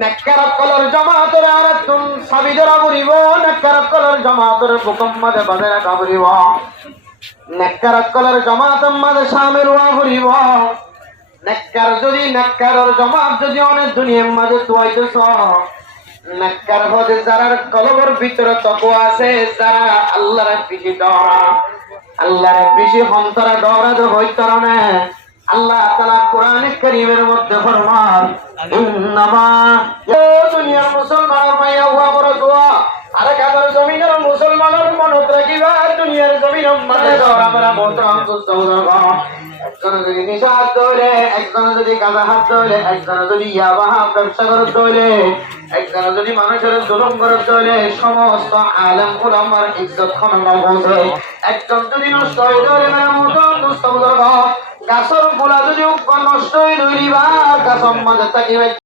নেককারত colour জামাতের Arathoon সাবিদরা বলিব নেককারত colour জামাতের হুকুম মাঝে বাজে রাখা বলিব নেককারত কলর জামাত মাঝে শামিল হওয়া বলিব নেককার যদি নেককারর জামাত যদি অনেক দুনিয়ার মাঝে তুয়াইতেছ নেককার হতে যারার কলবের ভিতরে তাকওয়া আছে যারা আল্লাহর বেশি ডরা আল্লাহর বেশি অন্তরে ডরা তো হইতরা না আল্লাহ তাআলা কোরআনে কারীমের মধ্যে ফরমান ইন্নামা দুনিয়ার মুসলমানের মাইয়া হুয়া বড় দোয়া আরে কাদের জমিনের মুসলমানের মনত রাখিবা দুনিয়ার জমিনের মাঝে ডরা আমরা মোহতরম সুবহানাল্লাহ একজন যদি নিশা হাত ধরে একজন যদি গাঁজা হাত ধরে একজন যদি ইয়াবা ব্যবসা করে ধরে একজন যদি মানুষের জুলুম করে ধরে সমস্ত আলেম উলামার ইজ্জত খনন হবে একজন যদি নষ্ট হয়ে ধরে না মোহতরম সুবহানাল্লাহ গাছর গোলা যদি নষ্ট হয়ে ধরিবা গাছ মাঝে থাকি